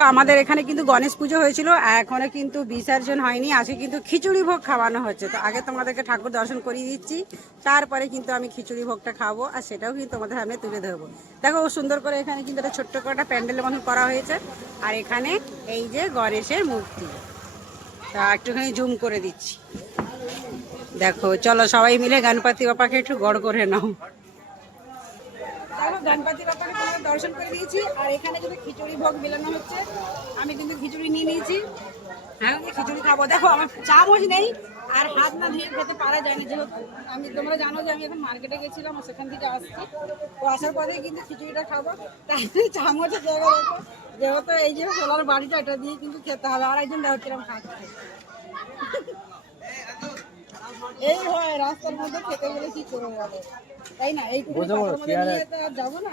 আমাদের এখানে কিন্তু গণেশ পুজো হয়েছিল, এখনো কিন্তু বিসর্জন হয়নি। আজকে কিন্তু খিচুড়ি ভোগ খাওয়ানো হচ্ছে। তো আগে তোমাদেরকে ঠাকুর দর্শন করিয়ে দিচ্ছি, তারপরে কিন্তু আমি খিচুড়ি ভোগটা খাবো, আর সেটাও কিন্তু তোমাদের সামনে তুলে ধরবো। দেখো সুন্দর করে এখানে কিন্তু একটা ছোট্ট করে একটা প্যান্ডেলের মতন করা হয়েছে, আর এখানে এই যে গণেশের মূর্তি। তা একটুখানি জুম করে দিচ্ছি, দেখো। চলো সবাই মিলে গণপতি বাপ্পাকে একটু গড় করে নাও। দেখো গণপতি বাপ্পাকে তোমাদের দর্শন করে দিয়েছি, আর এখানে কিন্তু খিচুড়ি ভোগ মেলানো হচ্ছে। আমি কিন্তু খিচুড়ি নিয়ে নিয়েছি, এখন খিচুড়ি খাবো। দেখো আমার চামচ নেই, আর হাত না ধুয়ে খেতে পারা যায় না, যেহেতু তোমরা জানো যে আমি এখন মার্কেটে গেছিলাম, সেখান থেকে আসছি। তো আসার পরে কিন্তু খিচুড়িটা খাবো, তাই চামচের জায়গা দেখো। যেহেতু এই যে সোলার বাড়িটা, এটা দিয়ে কিন্তু খেতে হবে। আর একজন দেখো কিরম খাচ্ছে, এই হয় রাস্তার মধ্যে খেতে গেলে কি করে বলে, তাই না? এইটুকু নিয়ে তো আর যাবো না।